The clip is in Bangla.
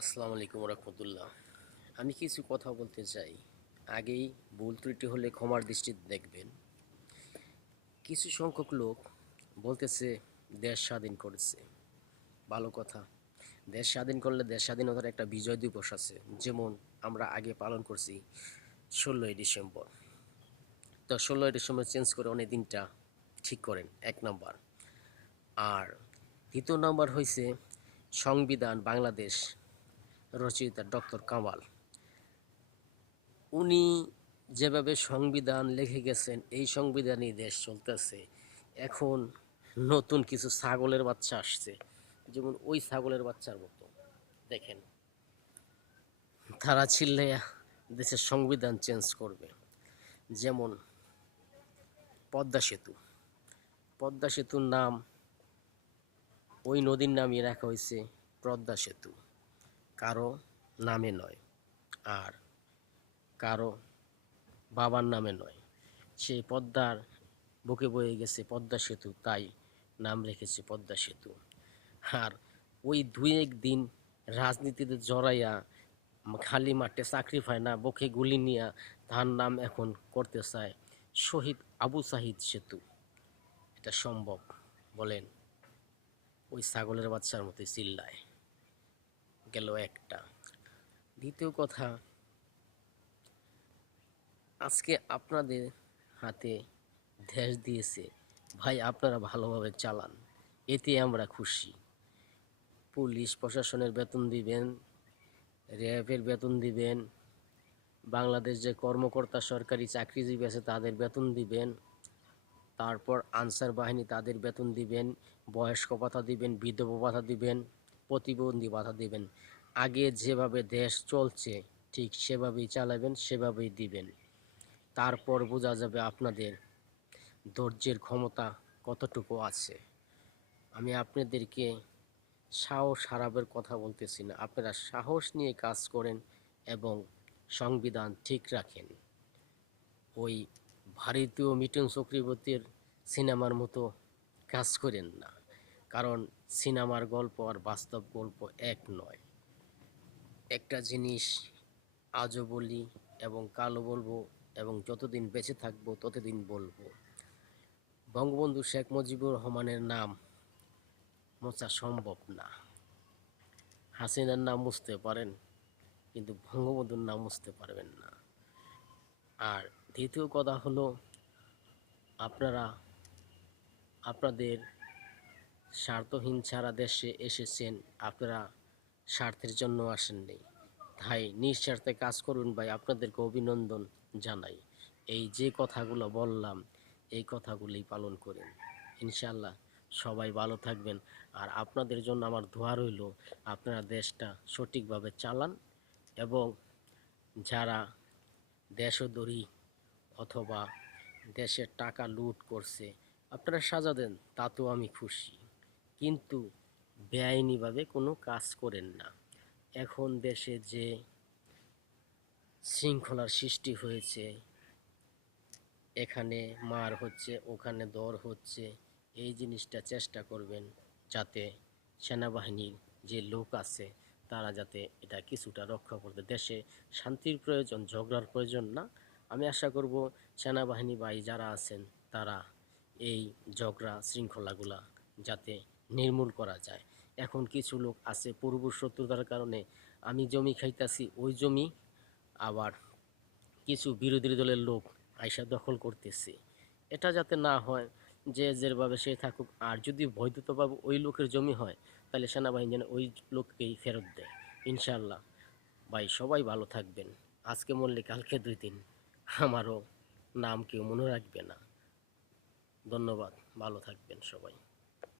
আসসালামু আলাইকুম রহমতুল্লাহ। আমি কিছু কথা বলতে চাই। আগেই ভুল ত্রুটি হলে ক্ষমার দৃষ্টিতে দেখবেন। কিছু সংখ্যক লোক বলতেছে দেশ স্বাধীন করেছে, ভালো কথা। দেশ স্বাধীন করলে দেশ স্বাধীনতার একটা বিজয় দিবস আছে, যেমন আমরা আগে পালন করছি 16ই ডিসেম্বর। তো 16ই ডিসেম্বর চেঞ্জ করে অনেক দিনটা ঠিক করেন, 1 নম্বর। আর দ্বিতীয় নম্বর হয়েছে সংবিধান বাংলাদেশ রচয়িতা ডক্টর কামাল। উনি যেভাবে সংবিধান লিখে গেছেন, এই সংবিধানই দেশ চলতেছে। এখন নতুন কিছু ছাগলের বাচ্চা আসছে, যেমন ওই ছাগলের বাচ্চার মতো দেখেন, তারা চিল্লাইয়া দেশের সংবিধান চেঞ্জ করবে। যেমন পদ্মা সেতু, পদ্মা সেতুর নাম ওই নদীর নামই রাখা হয়েছে পদ্মা সেতু, কারো নামে নয়, আর কারো বাবার নামে নয়। সেই পদ্মার বুকে বয়ে গেছে পদ্মা সেতু, তাই নাম রেখেছে পদ্মা সেতু। আর ওই দুই একদিন রাজনীতিতে জড়াইয়া খালি মাঠে চাকরি পায় না, বুকে গুলি নিয়ে তার নাম এখন করতে চায় শহীদ আবু সাহিদ সেতু। এটা সম্ভব বলেন? ওই ছাগলের বাচ্চার মতো চিল্লায়। গেল একটা। দ্বিতীয় কথা, আজকে আপনাদের হাতে দেশ দিয়েছে, ভাই আপনারা ভালোভাবে চালান, এতে আমরা খুশি। পুলিশ প্রশাসনের বেতন দিবেন, র্যাবের বেতন দিবেন, বাংলাদেশ যে কর্মকর্তা সরকারি চাকরিজীবী আছে তাদের বেতন দিবেন, তারপর আনসার বাহিনী তাদের বেতন দিবেন, বয়স্ক ভাতা দিবেন, বিধবা ভাতা দিবেন, প্রতিবন্ধী ভাতা দিবেন। আগে যেভাবে দেশ চলছে ঠিক সেভাবেই চালাবেন, সেভাবেই দিবেন। তারপর বোঝা যাবে আপনাদের ধৈর্যের ক্ষমতা কতটুকু আছে। আমি আপনাদেরকে সাহস হারাবের কথা বলতেছি না, আপনারা সাহস নিয়ে কাজ করেন এবং সংবিধান ঠিক রাখেন। ওই ভারতীয় মিঠুন চক্রবর্তীর সিনেমার মতো কাজ করেন না, কারণ সিনেমার গল্প আর বাস্তব গল্প এক নয়। একটা জিনিস আজও বলি এবং কালও বলবো, এবং যতদিন বেঁচে থাকবো ততদিন বলবো, বঙ্গবন্ধু শেখ মুজিবুর রহমানের নাম মোছা সম্ভব না। হাসিনার নাম মুছতে পারেন, কিন্তু বঙ্গবন্ধুর নাম মুছতে পারবেন না। আর দ্বিতীয় কথা হলো, আপনারা আপনাদের স্বার্থহীন ছাড়া দেশে এসেছেন, আপনারা স্বার্থের জন্য আসেননি। তাই নিঃস্বার্থে কাজ করুন ভাই, আপনাদেরকে অভিনন্দন জানাই। এই যে কথাগুলো বললাম, এই কথাগুলি পালন করেন, ইনশাল্লাহ সবাই ভালো থাকবেন। আর আপনাদের জন্য আমার দোয়া রইল, আপনারা দেশটা সঠিকভাবে চালান, এবং যারা দেশদ্রোহী অথবা দেশের টাকা লুট করছে আপনারা সাজা দেন, তাতেও আমি খুশি, কিন্তু বেআইনিভাবে কোনো কাজ করেন না। এখন দেশে যে শৃঙ্খলার সৃষ্টি হয়েছে, এখানে মার হচ্ছে, ওখানে দর হচ্ছে, এই জিনিসটা চেষ্টা করবেন যাতে সেনাবাহিনীর যে লোক আছে তারা যাতে এটা কিছুটা রক্ষা করতে। দেশে শান্তির প্রয়োজন, ঝগড়ার প্রয়োজন না। আমি আশা করব সেনাবাহিনী ভাই যারা আছেন তারা এই ঝগড়া শৃঙ্খলাগুলা যাতে নির্মূল করা যায়। এখন কিছু লোক আছে পূর্ব শত্রুতার কারণে আমি জমি খাইতাছি ওই জমি, আবার কিছু বিরোধী দলের লোক আইসা দখল করতেছে। এটা যাতে না হয়, যে যেভাবে সে থাকুক, আর যদি বৈধতাভাবে ওই লোকের জমি হয় তাহলে সেনাবাহিনী যেন ওই লোককেই ফেরত দেয়। ইনশাল্লাহ ভাই সবাই ভালো থাকবেন। আজকে মরলে কালকে 2 দিন আমারও নাম কেউ মনে রাখবে না। ধন্যবাদ, ভালো থাকবেন সবাই।